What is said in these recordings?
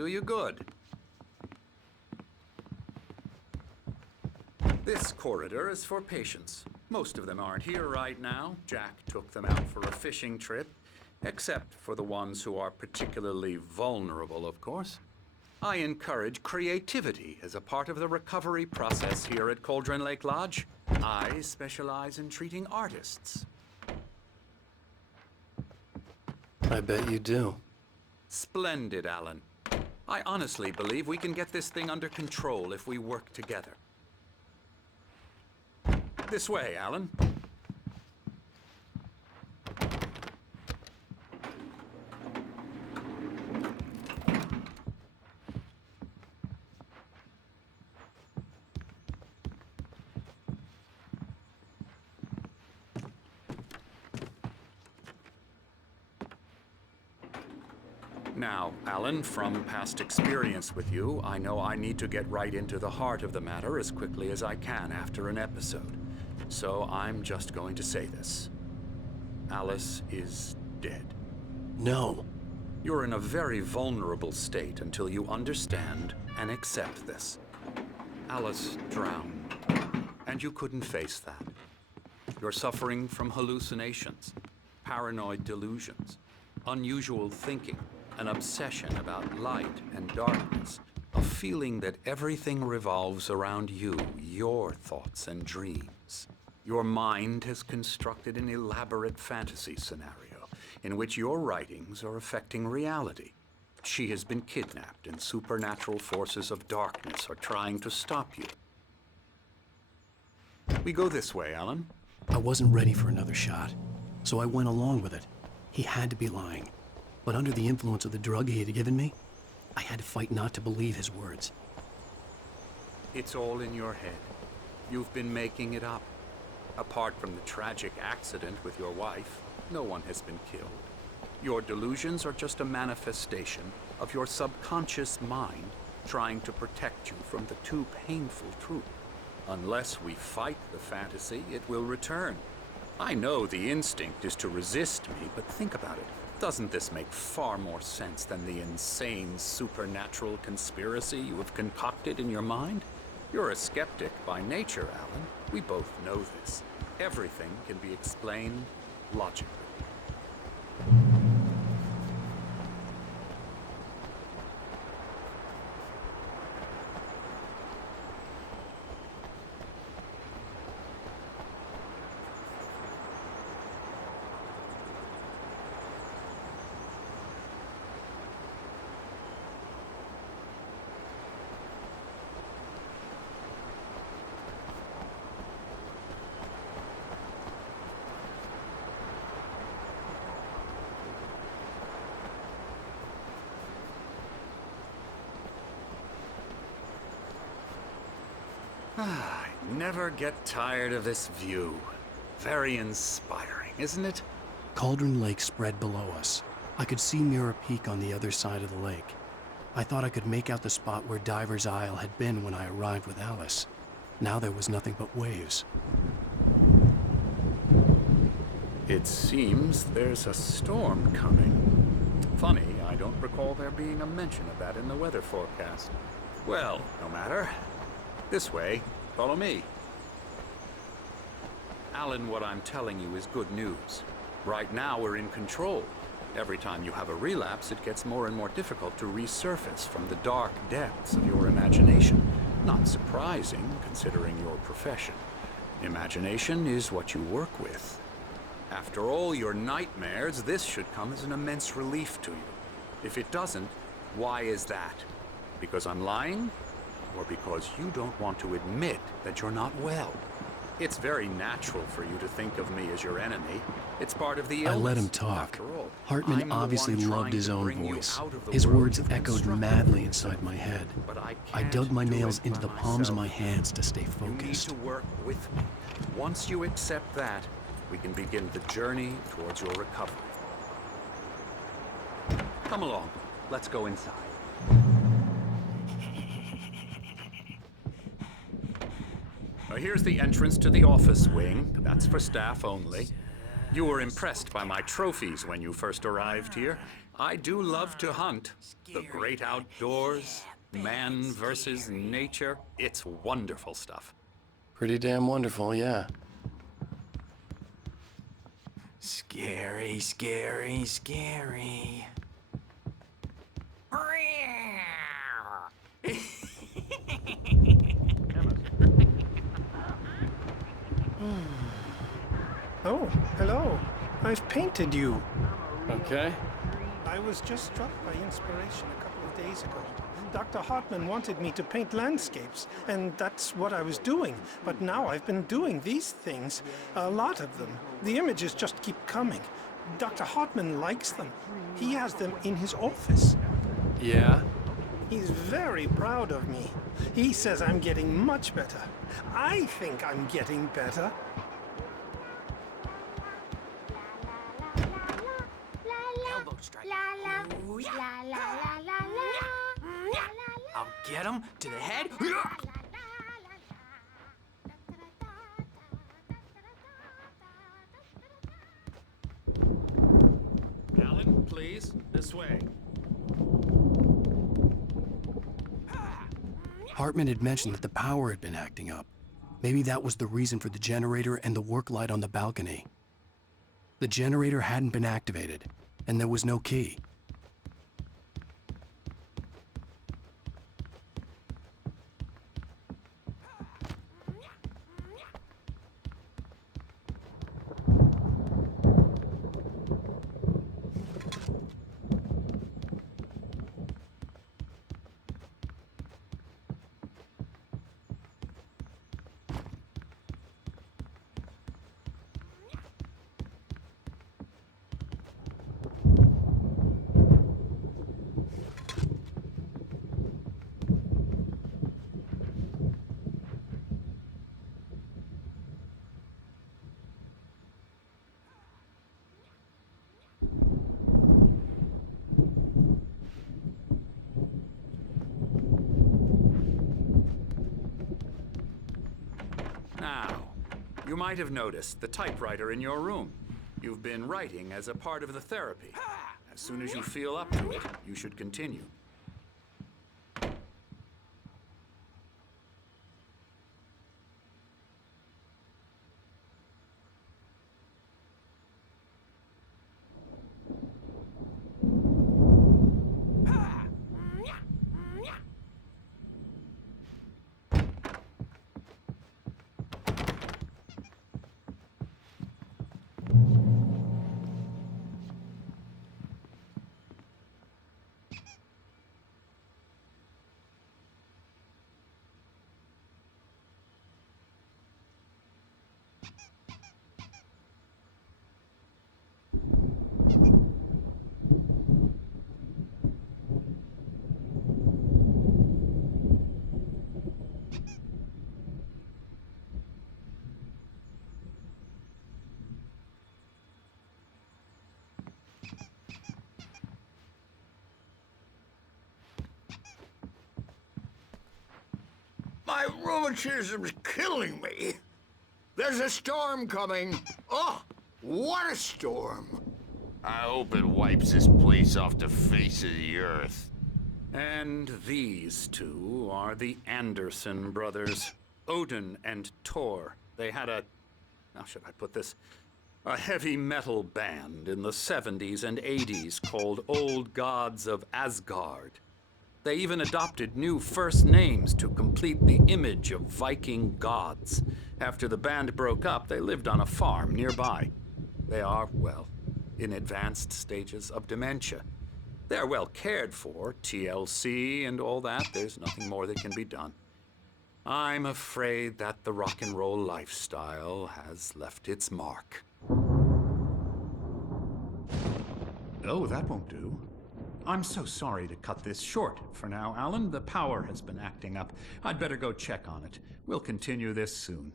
do you good. This corridor is for patients. Most of them aren't here right now. Jack took them out for a fishing trip, except for the ones who are particularly vulnerable, of course. I encourage creativity as a part of the recovery process here at Cauldron Lake Lodge. I specialize in treating artists. I bet you do. Splendid, Alan. I honestly believe we can get this thing under control if we work together. This way, Alan. Now, Alan, from past experience with you, I know I need to get right into the heart of the matter as quickly as I can after an episode. So I'm just going to say this. Alice is dead. No. You're in a very vulnerable state until you understand and accept this. Alice drowned, and you couldn't face that. You're suffering from hallucinations, paranoid delusions, unusual thinking, an obsession about light and darkness, a feeling that everything revolves around you, your thoughts and dreams. Your mind has constructed an elaborate fantasy scenario in which your writings are affecting reality. She has been kidnapped and supernatural forces of darkness are trying to stop you. We go this way, Alan. I wasn't ready for another shot, so I went along with it. He had to be lying. But under the influence of the drug he had given me, I had to fight not to believe his words. It's all in your head. You've been making it up. Apart from the tragic accident with your wife, no one has been killed. Your delusions are just a manifestation of your subconscious mind trying to protect you from the too painful truth. Unless we fight the fantasy, it will return. I know the instinct is to resist me, but think about it. Doesn't this make far more sense than the insane supernatural conspiracy you have concocted in your mind? You're a skeptic by nature, Alan. We both know this. Everything can be explained logically. I never get tired of this view. Very inspiring, isn't it? Cauldron Lake spread below us. I could see Mirror Peak on the other side of the lake. I thought I could make out the spot where Diver's Isle had been when I arrived with Alice. Now there was nothing but waves. It seems there's a storm coming. Funny, I don't recall there being a mention of that in the weather forecast. Well, no matter. This way. Follow me. Alan, what I'm telling you is good news. Right now, we're in control. Every time you have a relapse, it gets more and more difficult to resurface from the dark depths of your imagination. Not surprising, considering your profession. Imagination is what you work with. After all your nightmares, this should come as an immense relief to you. If it doesn't, why is that? Because I'm lying? Or because you don't want to admit that you're not well? It's very natural for you to think of me as your enemy. It's part of the illness. I let him talk. After all, Hartman I'm obviously the one loved trying his to own bring you voice. out of the His world words you've echoed constructed. madly inside my head. But I can't dug my do nails it into by the palms of myself. my hands to stay You need focused. to work with me. Once you accept that, we can begin the journey towards your recovery. Come along. Let's go inside. Now here's the entrance to the office wing. That's for staff only. You were impressed by my trophies when you first arrived here. I do love to hunt. The great outdoors, man versus nature. It's wonderful stuff. Pretty damn wonderful, yeah. Scary, scary, scary. Oh, hello. I've painted you. Okay. I was just struck by inspiration a couple of days ago. Dr. Hartman wanted me to paint landscapes, and that's what I was doing. But now I've been doing these things, a lot of them. The images just keep coming. Dr. Hartman likes them. He has them in his office. Yeah? He's very proud of me. He says I'm getting much better. I think I'm getting better. Elbow strike. I'll get him to the head. Alan, please, this way. Hartman had mentioned that the power had been acting up. Maybe that was the reason for the generator and the work light on the balcony. The generator hadn't been activated, and there was no key. Now, you might have noticed the typewriter in your room. You've been writing as a part of the therapy. As soon as you feel up to it, you should continue. My rheumatism's killing me. There's a storm coming. Oh, what a storm. I hope it wipes this place off the face of the earth. And these two are the Anderson brothers, Odin and Tor. They had a, how should I put this? A heavy metal band in the 70s and 80s called Old Gods of Asgard. They even adopted new first names to complete the image of Viking gods. After the band broke up, they lived on a farm nearby. They are, well, in advanced stages of dementia. They're well cared for, TLC and all that. There's nothing more that can be done. I'm afraid that the rock and roll lifestyle has left its mark. Oh, that won't do. I'm so sorry to cut this short for now, Alan. The power has been acting up. I'd better go check on it. We'll continue this soon.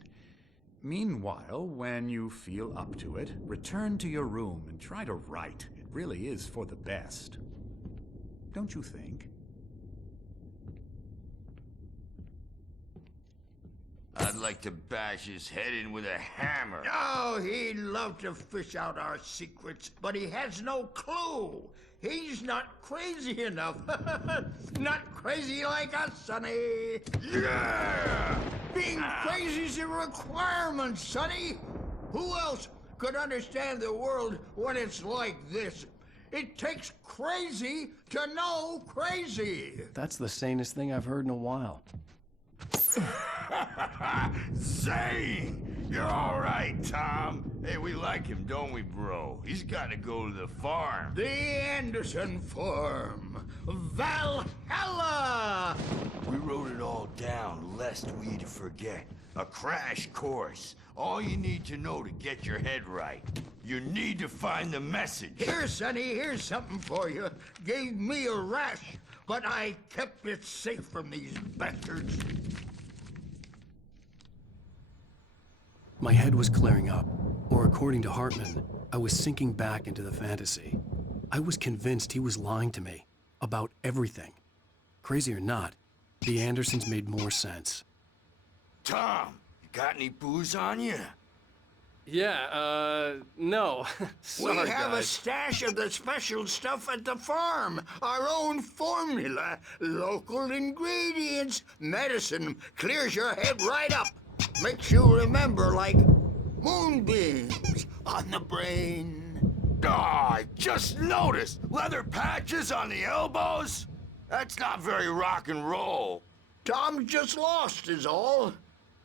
Meanwhile, when you feel up to it, return to your room and try to write. It really is for the best. Don't you think? I'd like to bash his head in with a hammer. Oh, he'd love to fish out our secrets, but he has no clue. He's not crazy enough. Not crazy like us, Sonny. Yeah! Being crazy's a requirement, Sonny. Who else could understand the world when it's like this? It takes crazy to know crazy. That's the sanest thing I've heard in a while. Zane! You're all right, Tom. Hey, we like him, don't we, bro? He's got to go to the farm. The Anderson Farm. Valhalla! We wrote it all down, lest we forget. A crash course. All you need to know to get your head right. You need to find the message. Here, Sonny, here's something for you. Gave me a rash, but I kept it safe from these bastards. My head was clearing up, or according to Hartman, I was sinking back into the fantasy. I was convinced he was lying to me about everything. Crazy or not, the Andersons made more sense. Tom, you got any booze on you? Yeah, no. Sorry, We have a guys. stash of the special stuff at the farm. Our own formula. Local ingredients. Medicine clears your head right up. Makes you remember like moonbeams on the brain. Oh, I just noticed. Leather patches on the elbows? That's not very rock and roll. Tom just lost is all.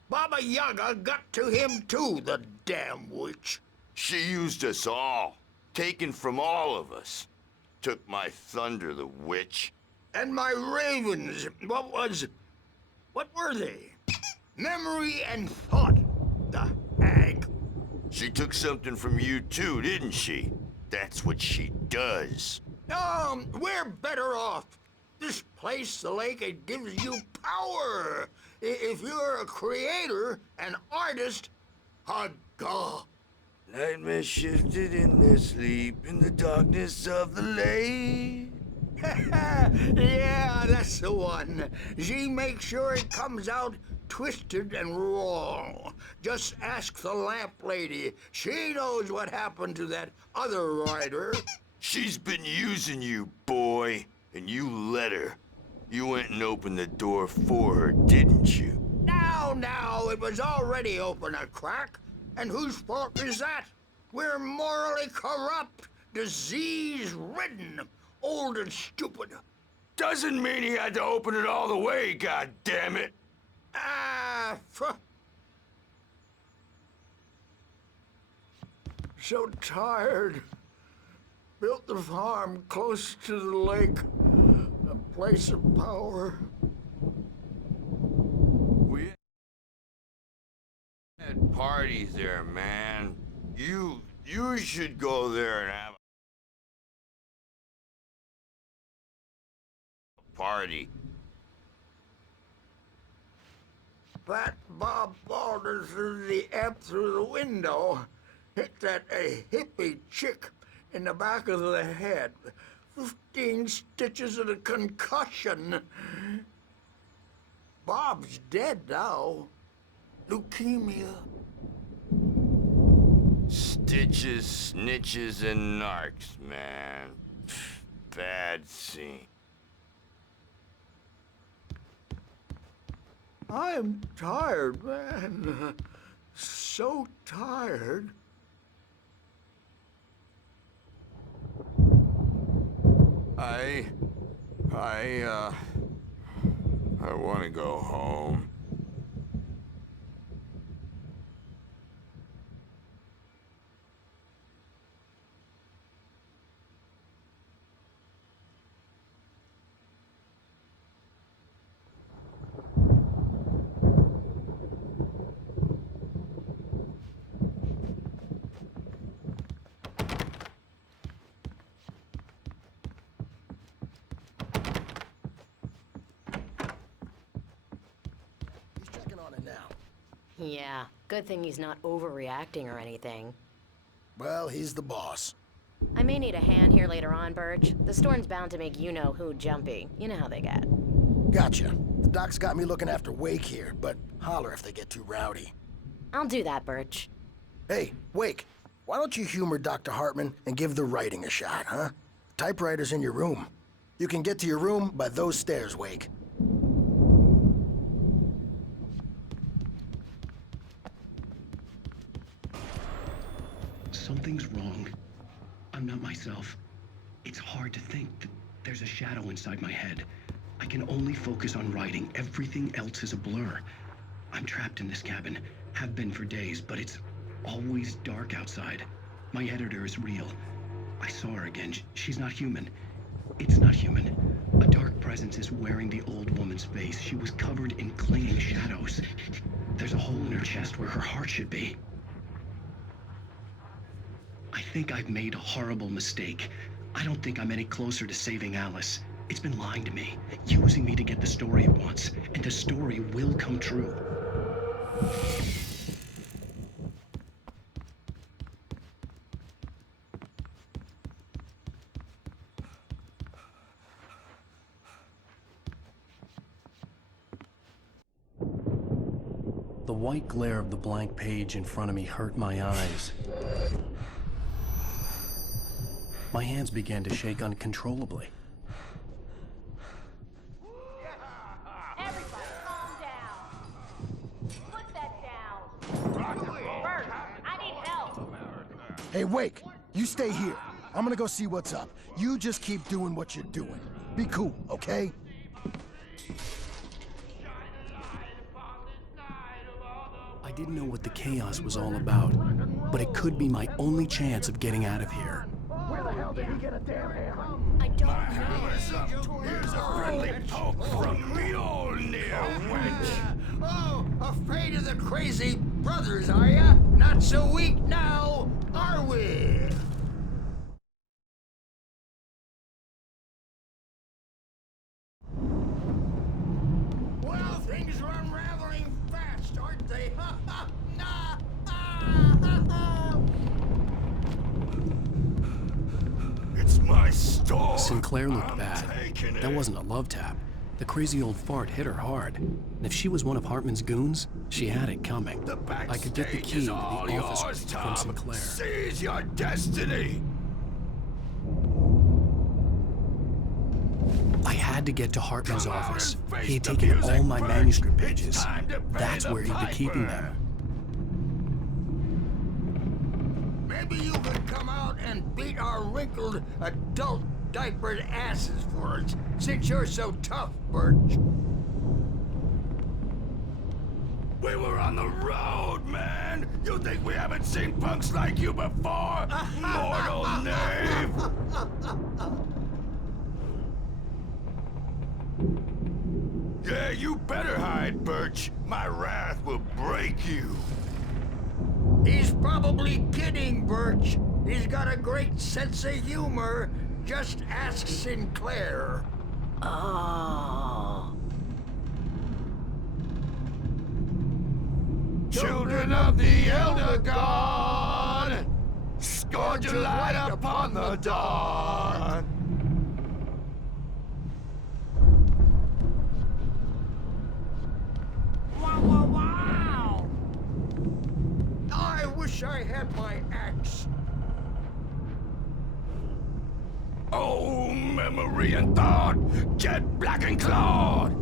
Baba Yaga got to him too, the damn witch. She used us all. Taken from all of us. Took my thunder, the witch. And my ravens, what were they? Memory and thought, the hag. She took something from you too, didn't she? That's what she does. We're better off. This place, the lake, it gives you power. If you're a creator, an artist, a god. Nightmare shifted in their sleep in the darkness of the lake. Yeah, that's the one. She makes sure it comes out twisted and wrong. Just ask the lamp lady. She knows what happened to that other writer. She's been using you, boy, and you let her. You went and opened the door for her, didn't you? Now, it was already open a crack. And whose fault is that? We're morally corrupt, disease-ridden, old and stupid. Doesn't mean he had to open it all the way, goddammit. So tired. Built the farm close to the lake. A place of power. We had parties there, man. You should go there and have a party. That Bob Balder threw the amp through the window. Hit that hippie chick in the back of the head. 15 stitches and a concussion. Bob's dead now. Leukemia. Stitches, snitches, and narcs, man. Bad scene. I am tired, man. So tired. I want to go home. He's checking on it now. Yeah, good thing he's not overreacting or anything. Well, he's the boss. I may need a hand here later on, Birch. The storm's bound to make you-know-who jumpy. You know how they get. Gotcha. The doc's got me looking after Wake here, but holler if they get too rowdy. I'll do that, Birch. Hey, Wake, why don't you humor Dr. Hartman and give the writing a shot, huh? Typewriter's in your room. You can get to your room by those stairs, Wake. Something's wrong. I'm not myself. It's hard to think that there's a shadow inside my head. I can only focus on writing. Everything else is a blur. I'm trapped in this cabin. Have been for days, but it's always dark outside. My editor is real. I saw her again. She's not human. It's not human. A dark presence is wearing the old woman's face. She was covered in clinging shadows. There's a hole in her chest where her heart should be. I think I've made a horrible mistake. I don't think I'm any closer to saving Alice. It's been lying to me, using me to get the story it wants, and the story will come true. The white glare of the blank page in front of me hurt my eyes. My hands began to shake uncontrollably. Everybody, calm down. Put that down. Bert, I need help. Hey, Wake, you stay here. I'm gonna go see what's up. You just keep doing what you're doing. Be cool, okay? I didn't know what the chaos was all about, but it could be my only chance of getting out of here. Where the hell did he get a damn hammer? I don't know. Here's a friendly poke from Mjolnir, wench. Oh, afraid of the crazy brothers, are ya? Not so weak now, are we? Well, things are unraveling fast, aren't they? Ha ha! Nah! Ah, ha, ha. It's my store. Sinclair looked I'm bad. taking That it. wasn't a love tap. The crazy old fart hit her hard. And if she was one of Hartman's goons, she had it coming. The I could get the backstage key is to all the office yours, from Tom. Sinclair. Seize your destiny. I had to get to Hartman's Come out office. and face He had the taken music, all my Bert. manuscript It's pages. time to pay That's the where he'd be keeping piper. them. Maybe you could come out and beat our wrinkled, adult diapered asses for us, since you're so tough, Birch. We were on the road, man! You think we haven't seen punks like you before? Mortal knave! Yeah, you better hide, Birch. My wrath will break you. He's probably kidding, Birch. He's got a great sense of humor. Just ask Sinclair. Oh. Children of the Elder God, scourge your light upon the dawn. Wow, wow, wow! I wish I had my axe. Oh, memory and thought, jet black and clawed.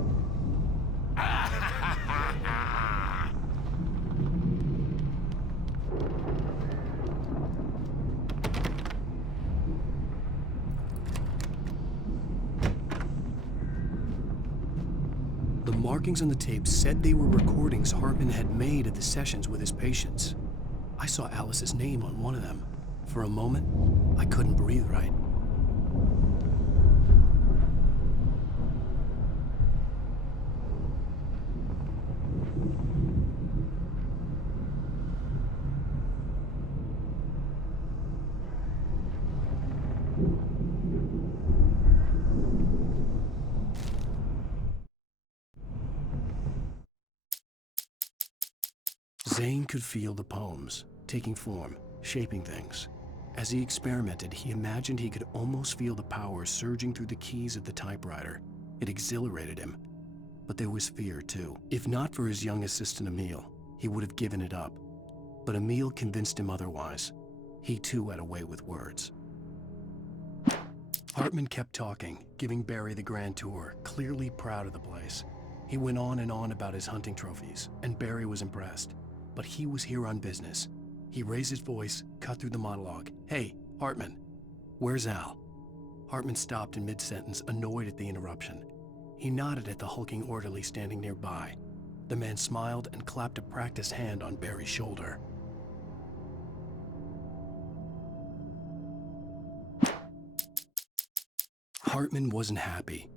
The markings on the tape said they were recordings Hartman had made at the sessions with his patients. I saw Alice's name on one of them. For a moment, I couldn't breathe right. Zane could feel the poems, taking form, shaping things. As he experimented, he imagined he could almost feel the power surging through the keys of the typewriter. It exhilarated him. But there was fear, too. If not for his young assistant Emil, he would have given it up. But Emil convinced him otherwise. He too had a way with words. Hartman kept talking, giving Barry the grand tour, clearly proud of the place. He went on and on about his hunting trophies, and Barry was impressed. But he was here on business. He raised his voice, cut through the monologue. "Hey, Hartman, where's Al?" Hartman stopped in mid-sentence, annoyed at the interruption. He nodded at the hulking orderly standing nearby. The man smiled and clapped a practiced hand on Barry's shoulder. Hartman wasn't happy.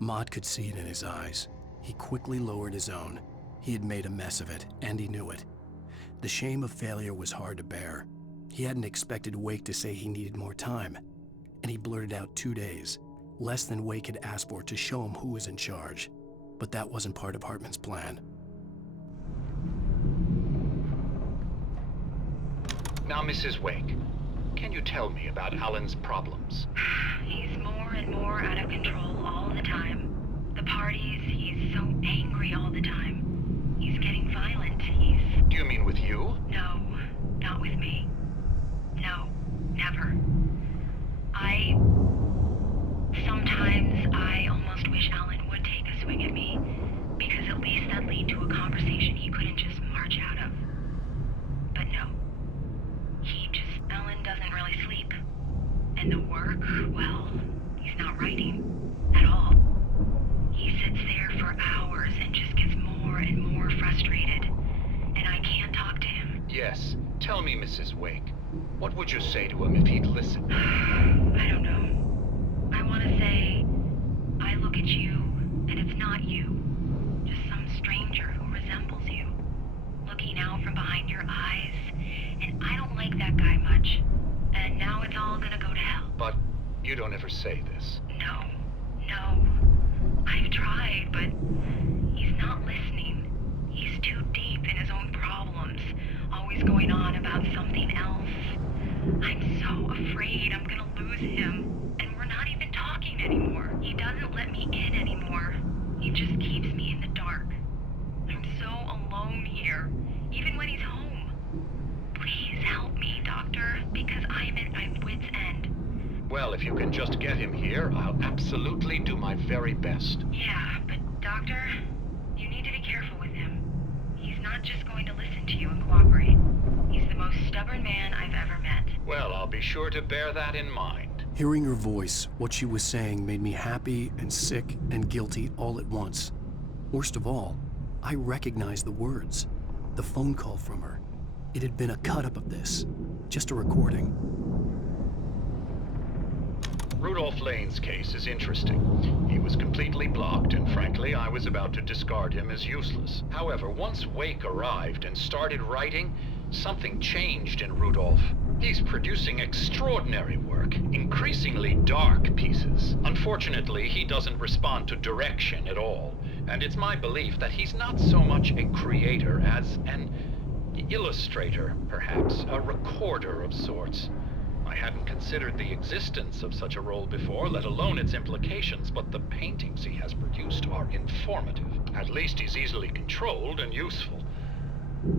Mott could see it in his eyes. He quickly lowered his own. He had made a mess of it, and he knew it. The shame of failure was hard to bear. He hadn't expected Wake to say he needed more time, and he blurted out 2 days, less than Wake had asked for to show him who was in charge. But that wasn't part of Hartman's plan. Now, Mrs. Wake, can you tell me about Alan's problems? He's more and more out of control all the time. The parties, he's so angry all the time. He's getting violent. Do you mean with you? No, not with me. No, never. Sometimes I almost wish Alan would take a swing at me, because at least that'd lead to a conversation he couldn't just march out of. But no. Alan doesn't really sleep. And the work, well, he's not writing at all. He sits there for hours and just gets more and more frustrated. And I can't talk to him. Yes. Tell me, Mrs. Wake. What would you say to him if he'd listen? I don't know. I want to say, I look at you, and it's not you. Just some stranger who resembles you. Looking out from behind your eyes. And I don't like that guy much. And now it's all gonna go to hell. But you don't ever say this. No. I've tried, but he's not listening. He's too deep in his own problems, always going on about something else. I'm so afraid I'm gonna lose him, and we're not even talking anymore. He doesn't let me in anymore. He just keeps me in the dark. I'm so alone here, even when he's home. Please help me, Doctor, because I'm at my wit's end. Well, if you can just get him here, I'll absolutely do my very best. Yeah, but Doctor, you need to be careful with him. He's not just going to listen to you and cooperate. He's the most stubborn man I've ever met. Well, I'll be sure to bear that in mind. Hearing her voice, what she was saying made me happy and sick and guilty all at once. Worst of all, I recognized the words. The phone call from her. It had been a cut-up of this. Just a recording. Rudolph Lane's case is interesting. He was completely blocked, and frankly, I was about to discard him as useless. However, once Wake arrived and started writing, something changed in Rudolph. He's producing extraordinary work, increasingly dark pieces. Unfortunately, he doesn't respond to direction at all, and it's my belief that he's not so much a creator as an illustrator, perhaps, a recorder of sorts. I hadn't considered the existence of such a role before, let alone its implications, but the paintings he has produced are informative. At least he's easily controlled and useful.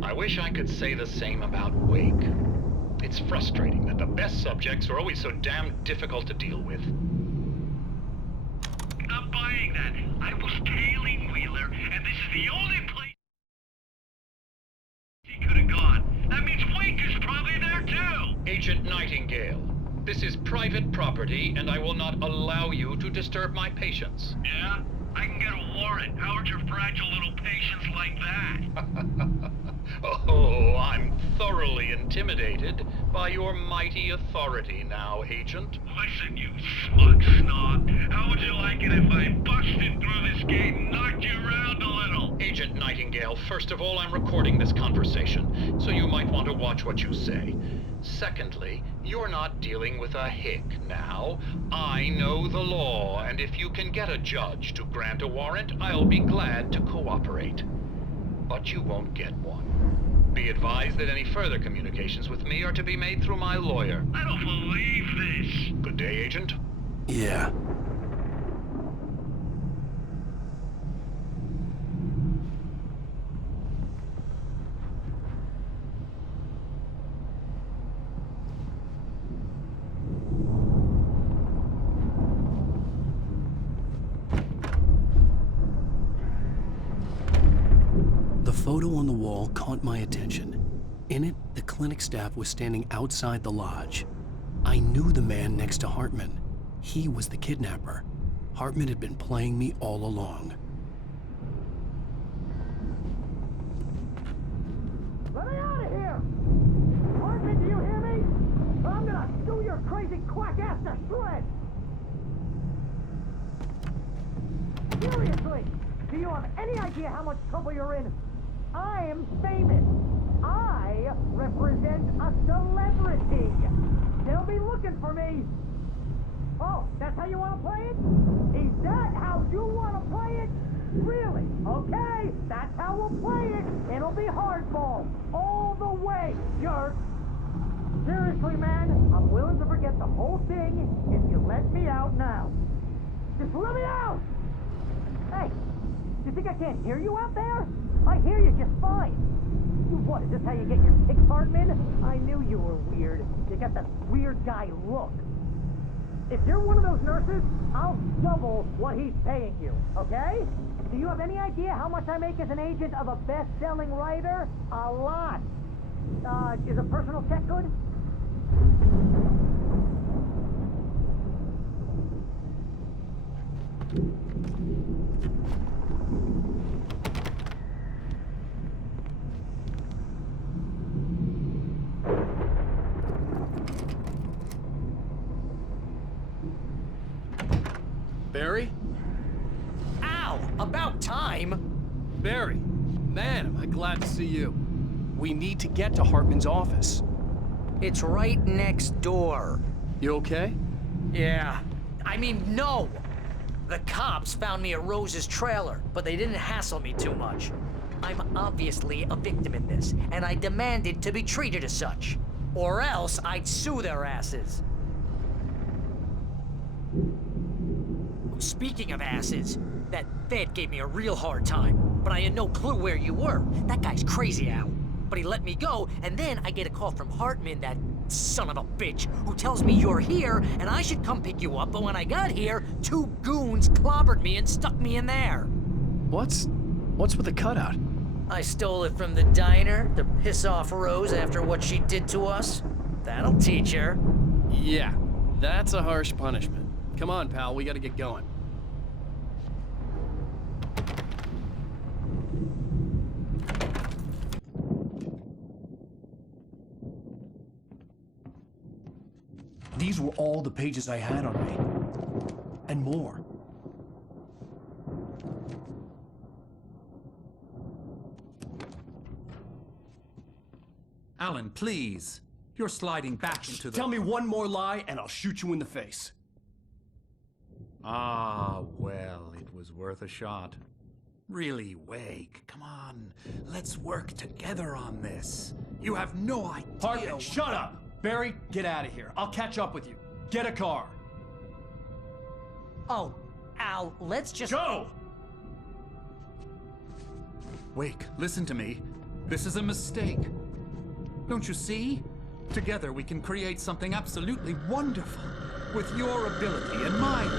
I wish I could say the same about Wake. It's frustrating that the best subjects are always so damn difficult to deal with. I'm buying that. I was tailing Wheeler, and this is the only place he could have gone. That means Wake is probably there too! Agent Nightingale, this is private property, and I will not allow you to disturb my patients. Yeah? I can get a warrant. How'd your fragile little patients like that? Oh, I'm thoroughly intimidated by your mighty authority now, Agent. Listen, you smug snob. How would you like it if I busted through this gate and knocked you around a little? Agent Nightingale, first of all, I'm recording this conversation, so you might want to watch what you say. Secondly, you're not dealing with a hick now. I know the law, and if you can get a judge to grant a warrant, I'll be glad to cooperate. But you won't get one. Be advised that any further communications with me are to be made through my lawyer. I don't believe this. Good day, Agent. Yeah. The photo on the wall caught my attention. In it, the clinic staff was standing outside the lodge. I knew the man next to Hartman. He was the kidnapper. Hartman had been playing me all along. Let me out of here! Hartman, do you hear me? I'm gonna chew your crazy quack ass to shreds! Seriously, do you have any idea how much trouble you're in? I'm famous. I represent a celebrity. They'll be looking for me. Oh, that's how you want to play it? Is that how you want to play it? Really? Okay, that's how we'll play it. It'll be hardball. All the way, jerk. Seriously, man, I'm willing to forget the whole thing if you let me out now. Just let me out! Hey, you think I can't hear you out there? I hear you just fine. What, is this how you get your kicks, Hartman? I knew you were weird. You got that weird guy look. If you're one of those nurses, I'll double what he's paying you, okay? Do you have any idea how much I make as an agent of a best-selling writer? A lot. Is a personal check good? Barry? Ow! About time! Barry, man, am I glad to see you. We need to get to Hartman's office. It's right next door. You okay? Yeah. I mean, no! The cops found me at Rose's trailer, but they didn't hassle me too much. I'm obviously a victim in this, and I demanded to be treated as such. Or else I'd sue their asses. Speaking of asses, that Fed gave me a real hard time, but I had no clue where you were. That guy's crazy, Al. But he let me go, and then I get a call from Hartman, that son of a bitch, who tells me you're here, and I should come pick you up, but when I got here, 2 goons clobbered me and stuck me in there. What's with the cutout? I stole it from the diner to piss off Rose after what she did to us. That'll teach her. Yeah, that's a harsh punishment. Come on, pal, we gotta get going. These were all the pages I had on me. And more. Alan, please. You're sliding back into the... Tell me one more lie and I'll shoot you in the face. Ah, well, it was worth a shot. Really, Wake, come on. Let's work together on this. You have no idea... Hartman, shut up! Barry, get out of here. I'll catch up with you. Get a car. Oh, Al, let's just... Go! Wake, listen to me. This is a mistake. Don't you see? Together we can create something absolutely wonderful. With your ability and mine.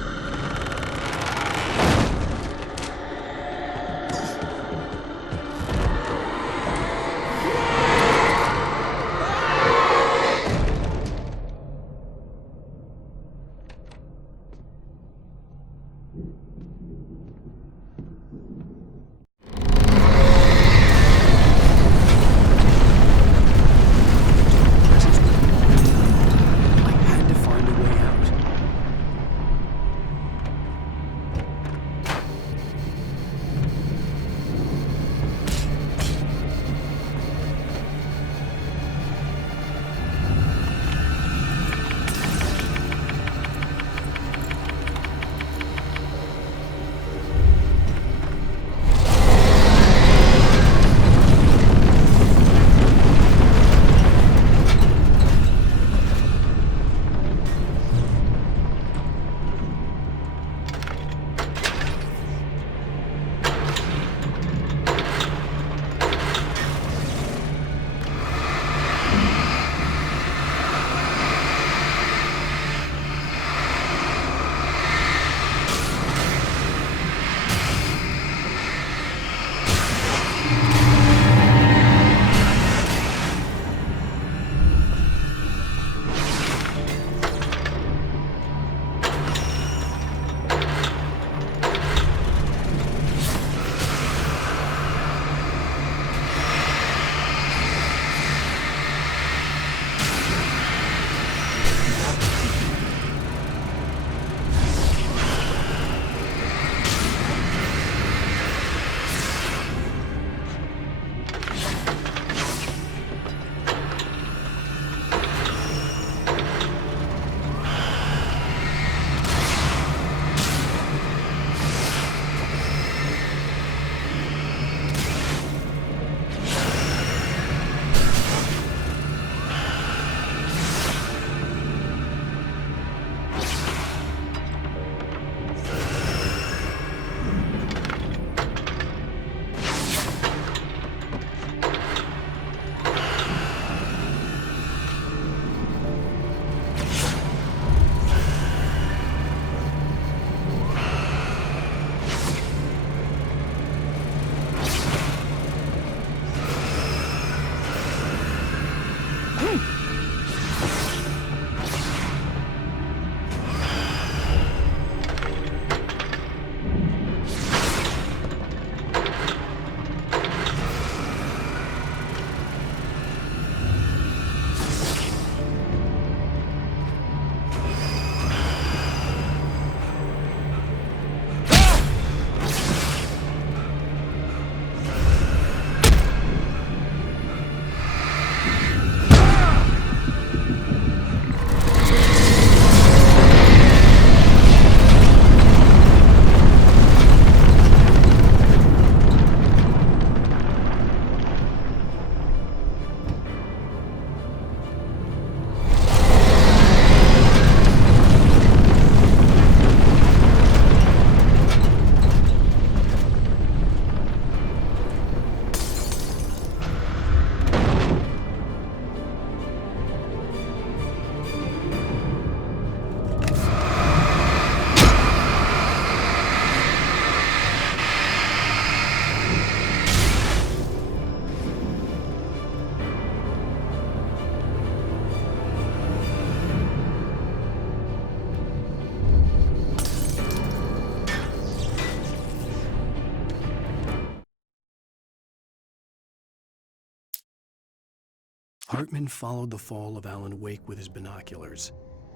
Hartman followed the fall of Alan Wake with his binoculars.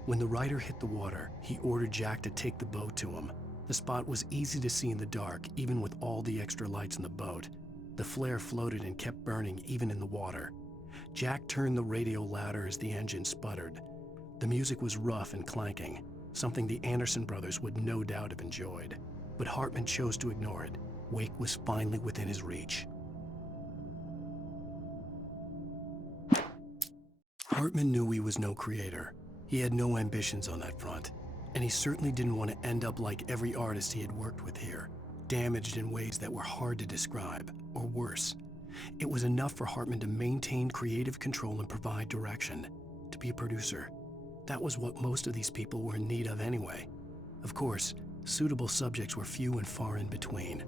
When the rider hit the water, he ordered Jack to take the boat to him. The spot was easy to see in the dark, even with all the extra lights in the boat. The flare floated and kept burning even in the water. Jack turned the radio louder as the engine sputtered. The music was rough and clanking, something the Anderson brothers would no doubt have enjoyed. But Hartman chose to ignore it. Wake was finally within his reach. Hartman knew he was no creator. He had no ambitions on that front, and he certainly didn't want to end up like every artist he had worked with here, damaged in ways that were hard to describe, or worse. It was enough for Hartman to maintain creative control and provide direction, to be a producer. That was what most of these people were in need of anyway. Of course, suitable subjects were few and far in between.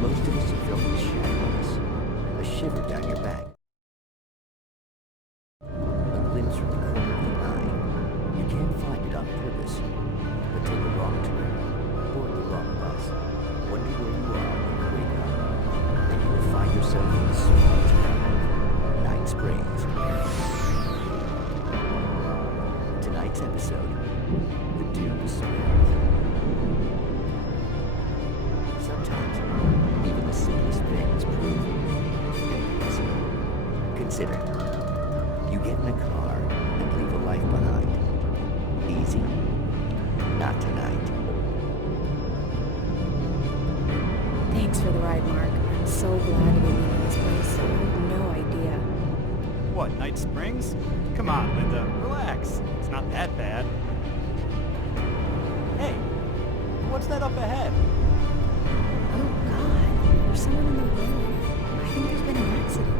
Most of us have felt this shadow on us, a shiver down your back, a glimpse from the corner of the eye. You can't find it on purpose, but take a wrong turn, board the wrong bus, wonder where you are when you wake up, then you will find yourself in a small town, Night Springs. Tonight's episode, The Dune Smell. Sometimes, even the simplest things prove impossible. Consider, you get in a car and leave a life behind. Easy? Not tonight. Thanks for the ride, Mark. I'm so glad to be leaving this place. I had no idea. What, Night Springs? Come on, Linda, relax. It's not that bad. Hey, what's that up ahead? Oh, God. There's someone in the road. I think there's been an accident.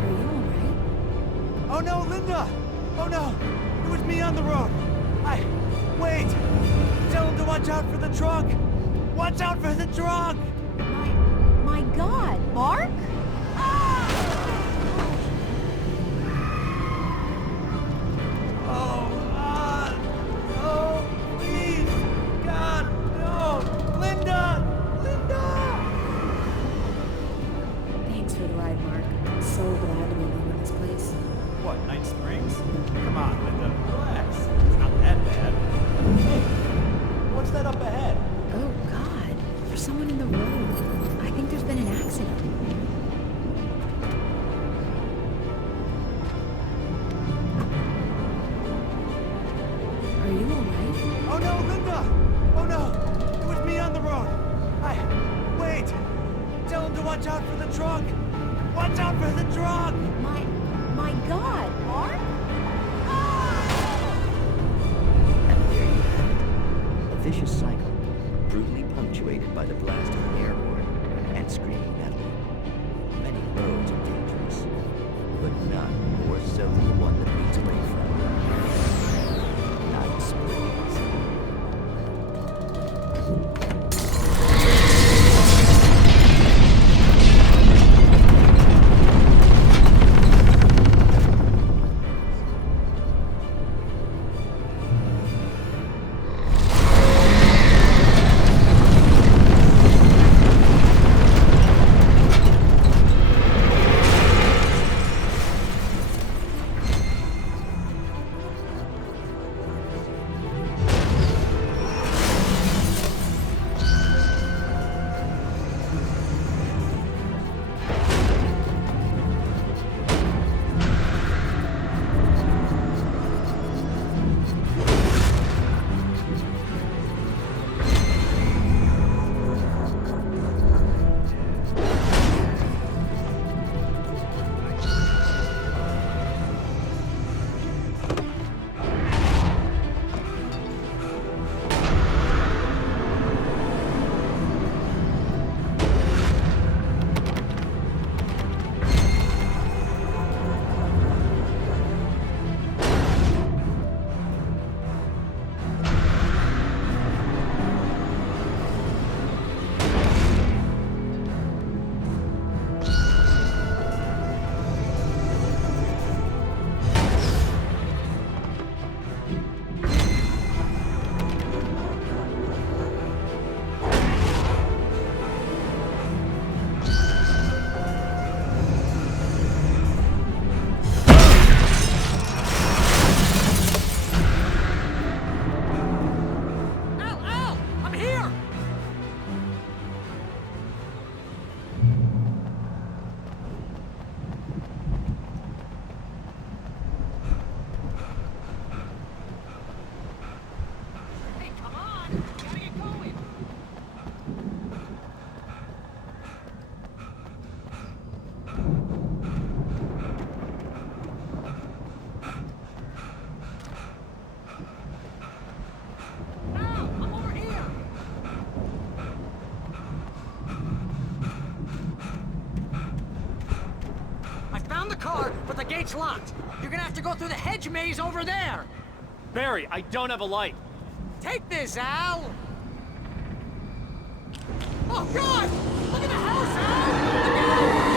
Are you alright? Oh no, Linda! Oh no! It was me on the road! Wait! Tell him to watch out for the truck! Watch out for the truck! My God, Mark? No, please! God, no! Linda! Linda! Thanks for the ride, Mark. I'm so glad to be leaving this place. What, Night Springs? Come on, Linda, relax. It's not that bad. Hey, what's that up ahead? Oh, God. There's someone in the road. I think there's been an accident. Are you alright? Oh no, Linda! Oh no! It was me on the road! Wait! Tell him to watch out for the truck! Watch out for the truck! My God, Mark? And there you have it. A vicious cycle, brutally punctuated by the blast of an air horn and screaming metal. Many roads are dangerous, but none more so than the one that leads away from Night Springs. but the gate's locked. You're gonna have to go through the hedge maze over there. Barry, I don't have a light. Take this, Al! Oh, God! Look at the house, Al! Look out!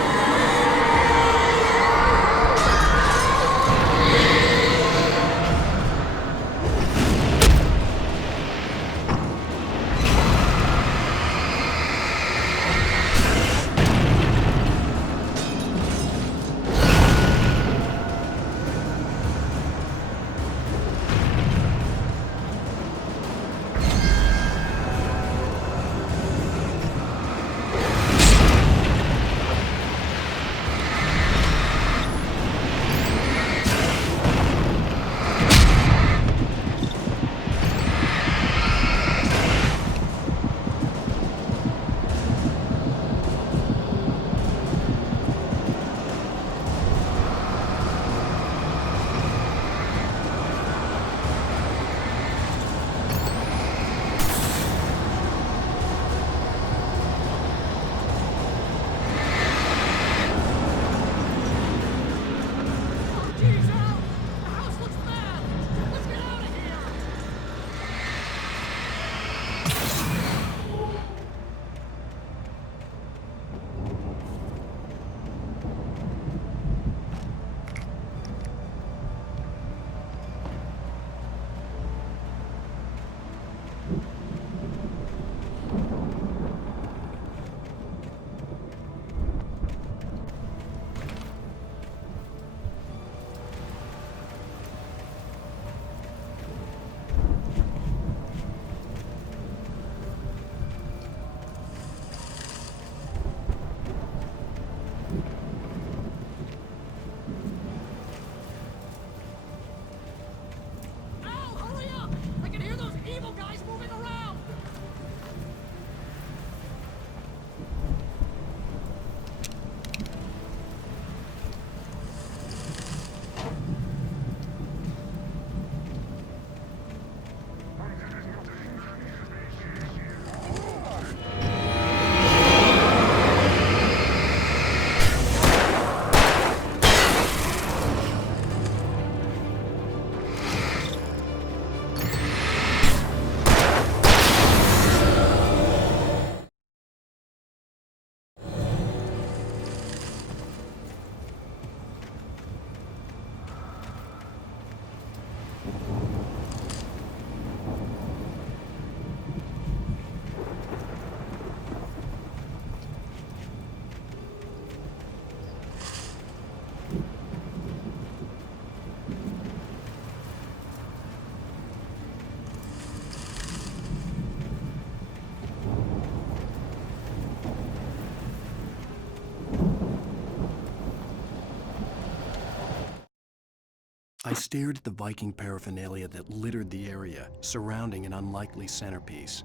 I stared at the Viking paraphernalia that littered the area, surrounding an unlikely centerpiece.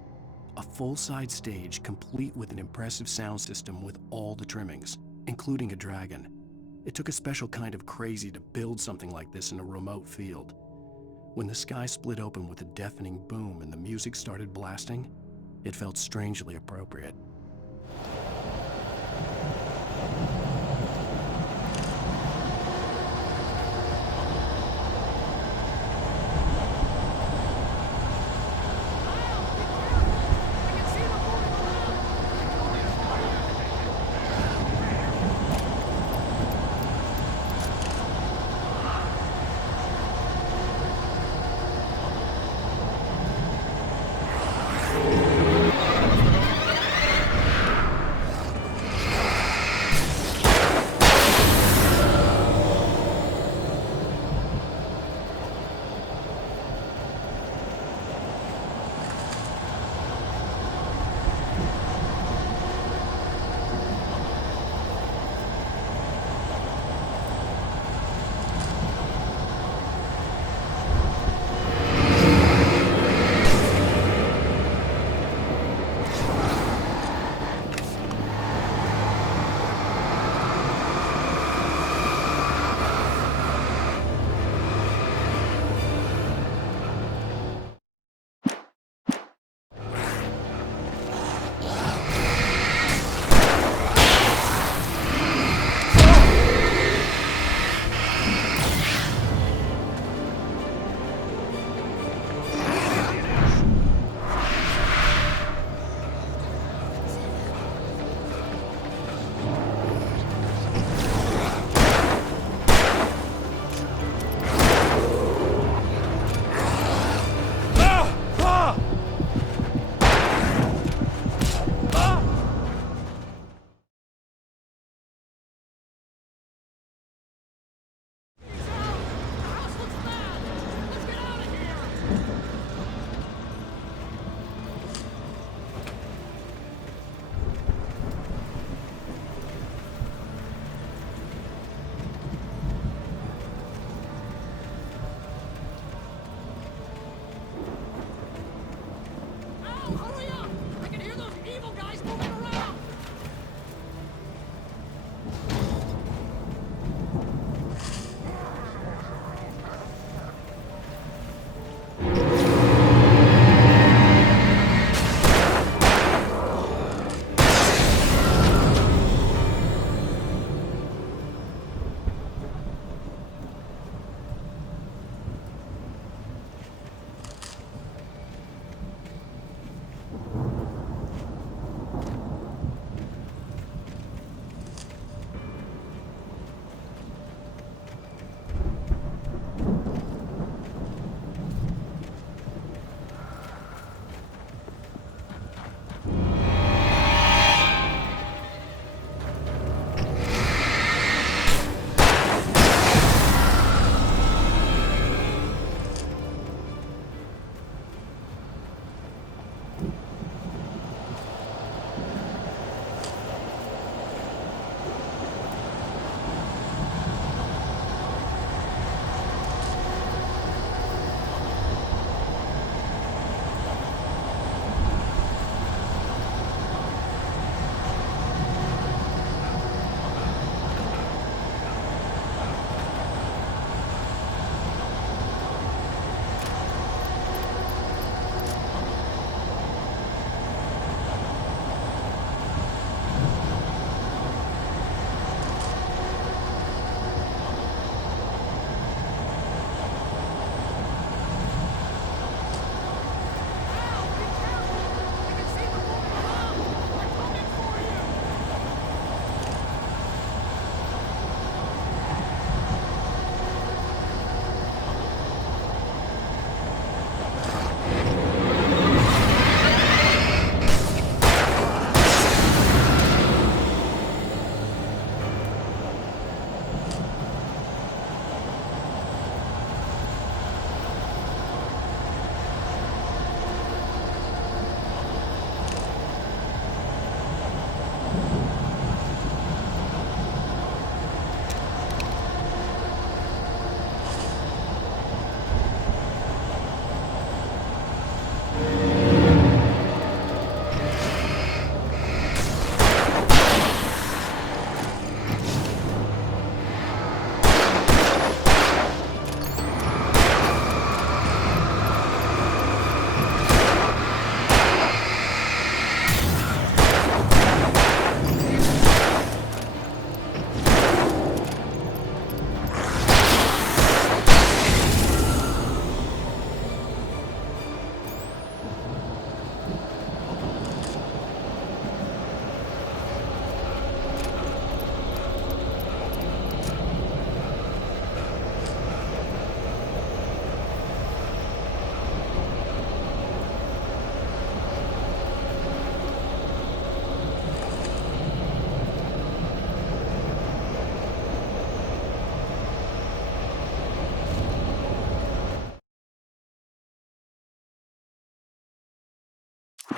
A full-size stage complete with an impressive sound system with all the trimmings, including a dragon. It took a special kind of crazy to build something like this in a remote field. When the sky split open with a deafening boom and the music started blasting, it felt strangely appropriate.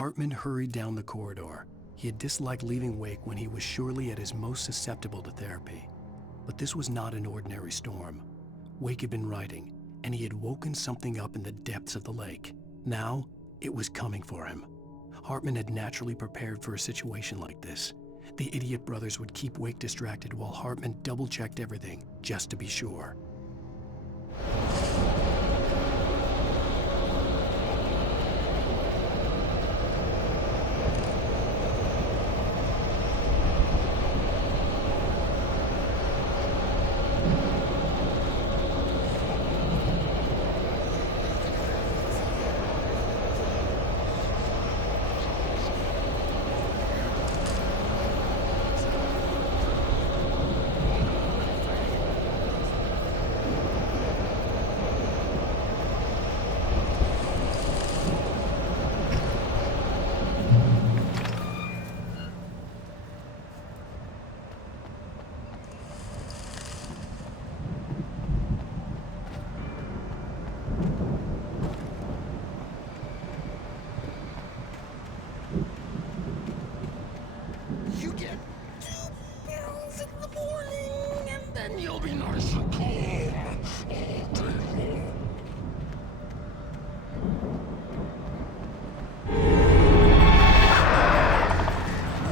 Hartman hurried down the corridor. He had disliked leaving Wake when he was surely at his most susceptible to therapy. But this was not an ordinary storm. Wake had been writing, and he had woken something up in the depths of the lake. Now, it was coming for him. Hartman had naturally prepared for a situation like this. The idiot brothers would keep Wake distracted while Hartman double-checked everything, just to be sure. You get 2 pills in the morning, and then you'll be nice and calm all day long.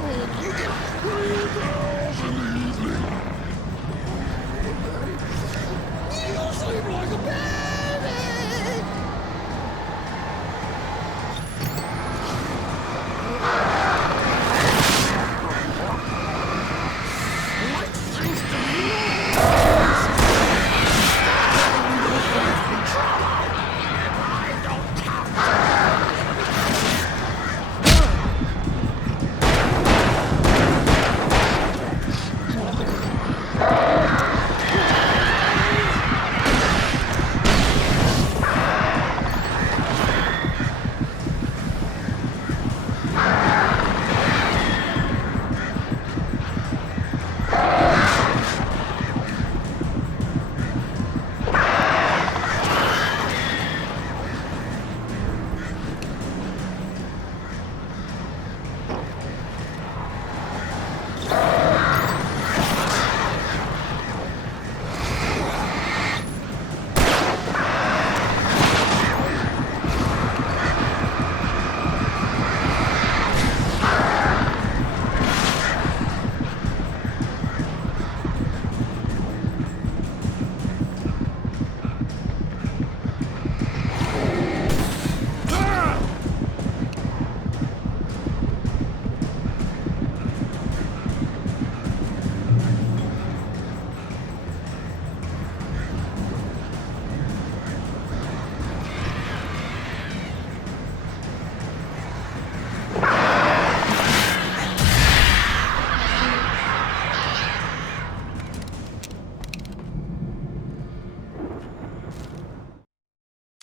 And you get 3 pills in the evening. And then you'll sleep like a baby.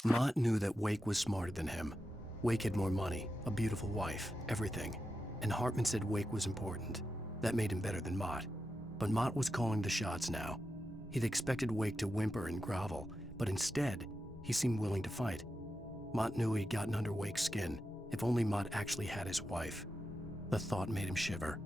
Mott knew that Wake was smarter than him. Wake had more money, a beautiful wife, everything. And Hartman said Wake was important. That made him better than Mott. But Mott was calling the shots now. He'd expected Wake to whimper and grovel, but instead, he seemed willing to fight. Mott knew he'd gotten under Wake's skin. If only Mott actually had his wife. The thought made him shiver.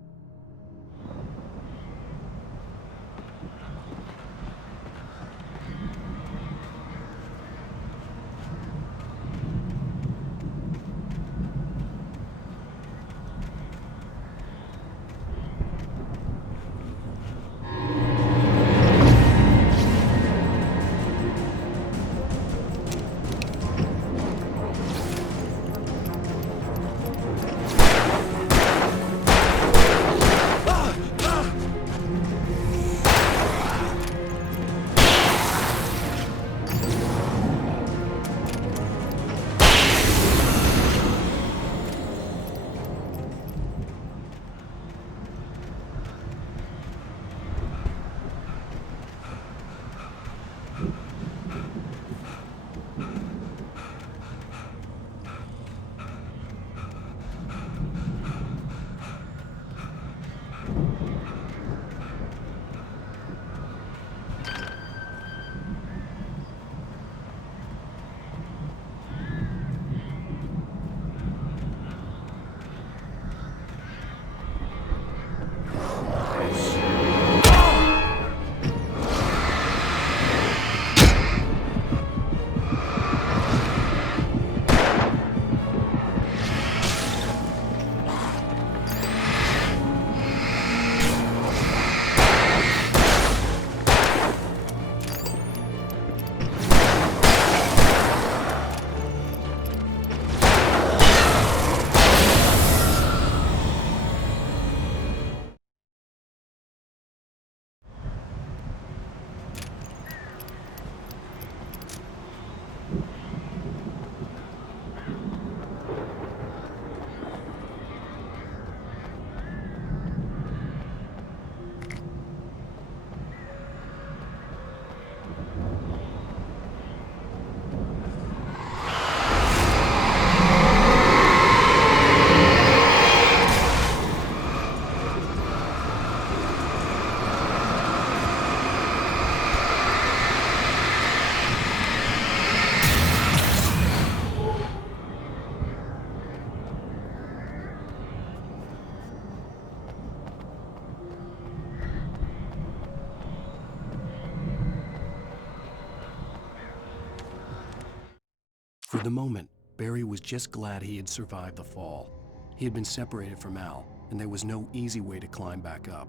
the moment, Barry was just glad he had survived the fall. He had been separated from Al, and there was no easy way to climb back up.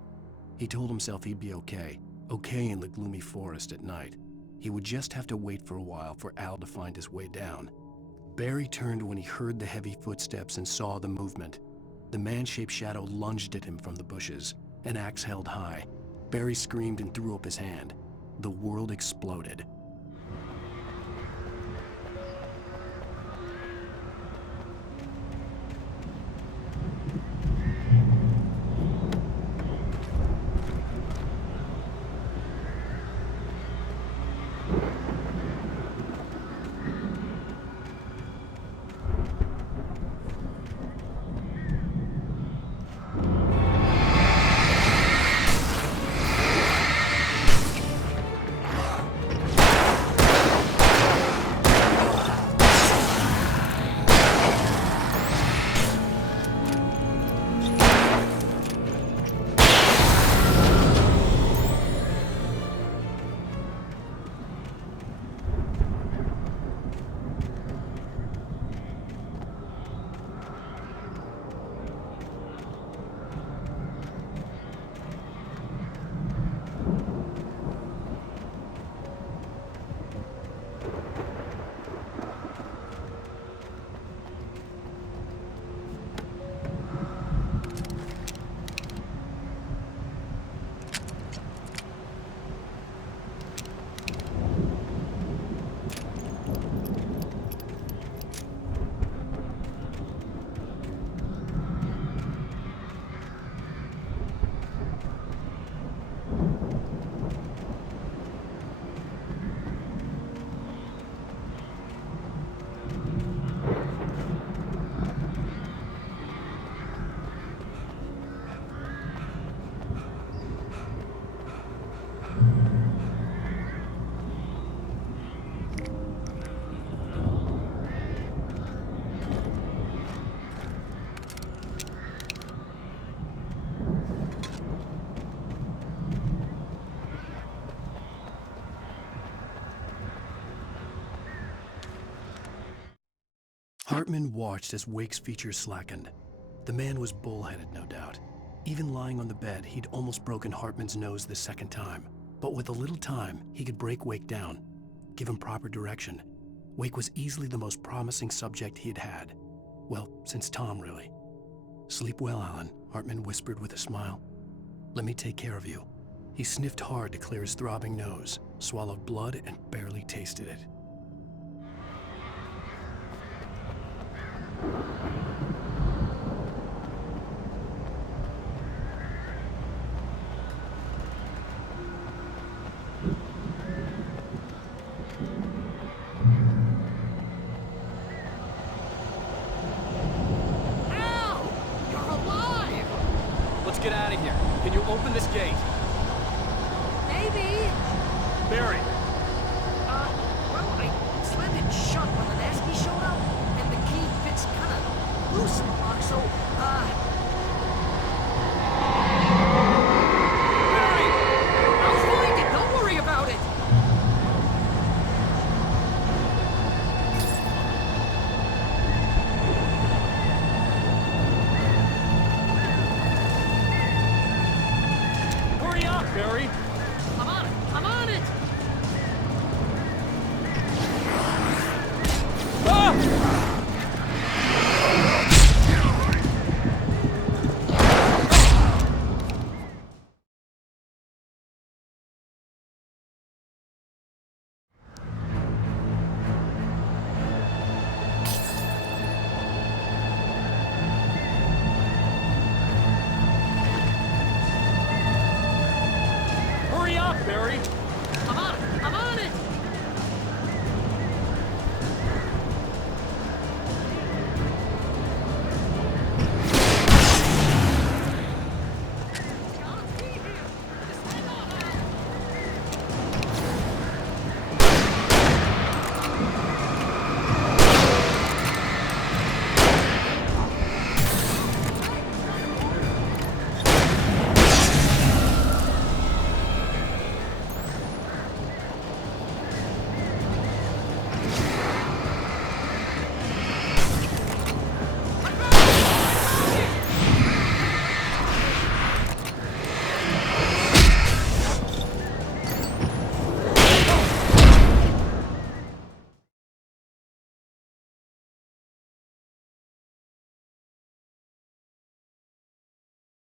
He told himself he'd be okay in the gloomy forest at night. He would just have to wait for a while for Al to find his way down. Barry turned when he heard the heavy footsteps and saw the movement. The man-shaped shadow lunged at him from the bushes, an axe held high. Barry screamed and threw up his hand. The world exploded. Hartman watched as Wake's features slackened. The man was bullheaded, no doubt. Even lying on the bed, he'd almost broken Hartman's nose the second time. But with a little time, he could break Wake down, give him proper direction. Wake was easily the most promising subject he had had. Well, since Tom, really. "Sleep well, Alan," Hartman whispered with a smile. "Let me take care of you." He sniffed hard to clear his throbbing nose, swallowed blood, and barely tasted it. Get out of here. Can you open this gate? Maybe. Barry! Well, I slammed it shut when the nasty showed up, and the key fits kind of loose in the lock, so, Barry! I'll find it, don't worry about it! Barry? I'm on it! I'm on it! Barry! I'm on it! I'm on it!